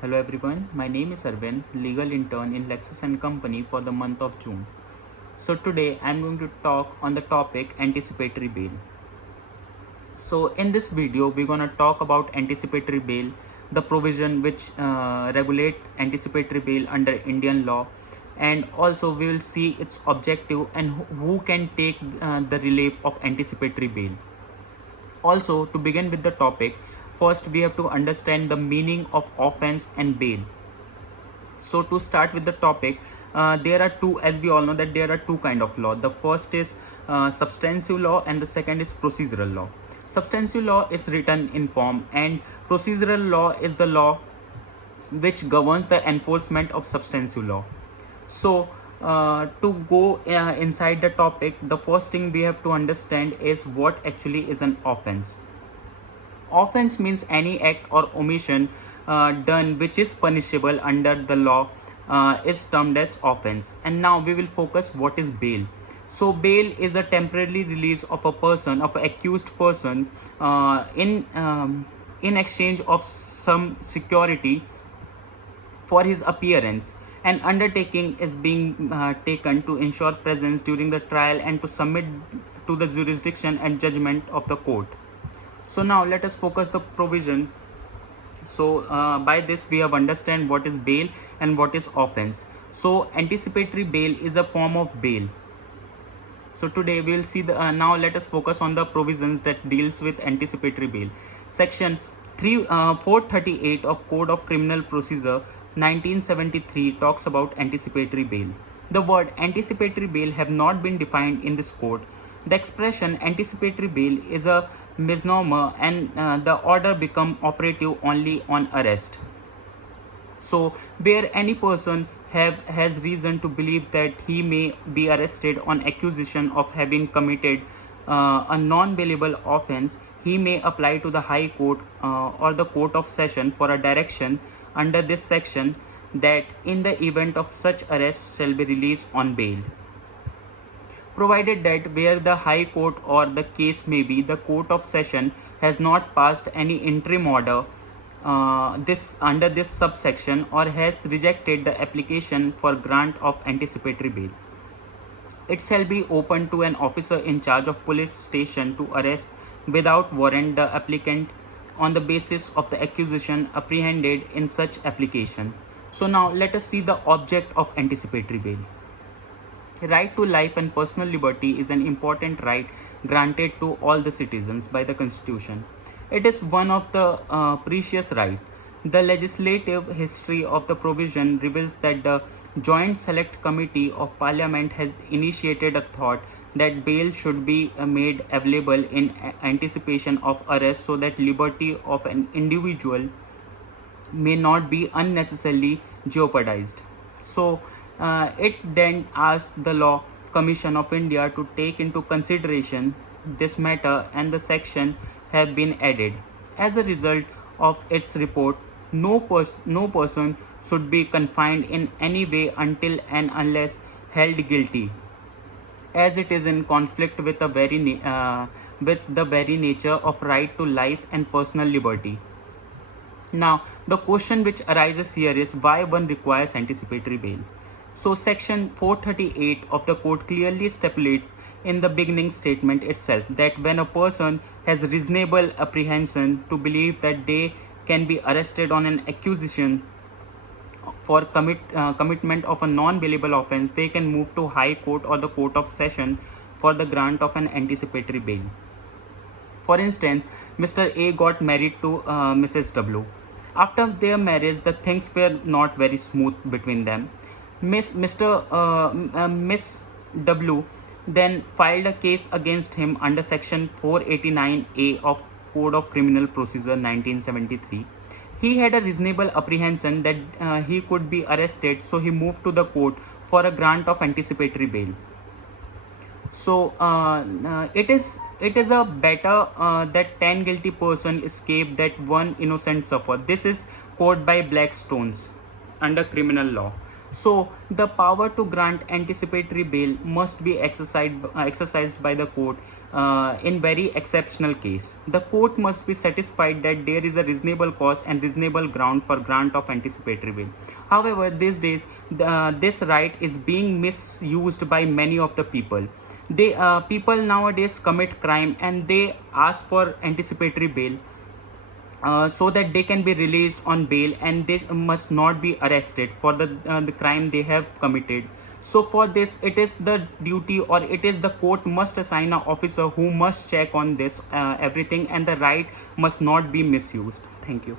Hello everyone, my name is Arvind, legal intern in Lexus and Company for the month of June. So today I'm going to talk on the topic anticipatory bail. So in this video we're going to talk about anticipatory bail, the provision which regulate anticipatory bail under Indian law, and also we will see its objective and who can take the relief of anticipatory bail. Also, to begin with the topic, first we have to understand the meaning of offense and bail. So to start with the topic, there are two, as we all know that there are two kind of law. The first is substantive law and the second is procedural law. Substantive law is written in form and procedural law is the law which governs the enforcement of substantive law. So to go inside the topic, the first thing we have to understand is what actually is an offense. Offense means any act or omission done which is punishable under the law is termed as offense. And now we will focus what is bail. So bail is a temporary release of a person, of an accused person, in exchange of some security for his appearance. An undertaking is being taken to ensure presence during the trial and to submit to the jurisdiction and judgment of the court. So now let us focus the provision. So by this we have understand what is bail and what is offense. So anticipatory bail is a form of bail. So today we will see the now let us focus on the provisions that deals with anticipatory bail. Section 438 of Code of Criminal Procedure 1973 talks about anticipatory bail. The word anticipatory bail have not been defined in this code. The expression anticipatory bail is a misnomer and the order become operative only on arrest. So where any person has reason to believe that he may be arrested on accusation of having committed a non-bailable offense, he may apply to the High Court or the Court of Session for a direction under this section that in the event of such arrest shall be released on bail, provided that where the High Court or the case may be, the Court of Session has not passed any interim order this under this subsection or has rejected the application for grant of anticipatory bail. It shall be open to an officer in charge of police station to arrest without warrant the applicant on the basis of the accusation apprehended in such application. So now let us see the object of anticipatory bail. Right to life and personal liberty is an important right granted to all the citizens by the Constitution. It is one of the precious rights. The legislative history of the provision reveals that the Joint Select Committee of Parliament had initiated a thought that bail should be made available in anticipation of arrest so that liberty of an individual may not be unnecessarily jeopardized. So it then asked the Law Commission of India to take into consideration this matter and the section have been added. As a result of its report, no person should be confined in any way until and unless held guilty, as it is in conflict with the very nature of right to life and personal liberty. Now, the question which arises here is why one requires anticipatory bail. So, section 438 of the code clearly stipulates in the beginning statement itself that when a person has reasonable apprehension to believe that they can be arrested on an accusation for commitment of a non-bailable offense, they can move to High Court or the Court of Session for the grant of an anticipatory bail. For instance, Mr. A got married to Mrs. W. After their marriage, the things were not very smooth between them. Miss W then filed a case against him under section 489A of Code of Criminal Procedure 1973. He had a reasonable apprehension that he could be arrested, so he moved to the court for a grant of anticipatory bail. So it is a better that 10 guilty person escape that one innocent suffer. This is quote by Blackstones under criminal law. So the power to grant anticipatory bail must be exercised by the court in very exceptional case. The court must be satisfied that there is a reasonable cause and reasonable ground for grant of anticipatory bail. However, these days this right is being misused by many of the people. People nowadays commit crime and they ask for anticipatory bail so that they can be released on bail and they must not be arrested for the crime they have committed. So for this, it is the duty, or it is the court must assign an officer who must check on this everything, and the right must not be misused. Thank you.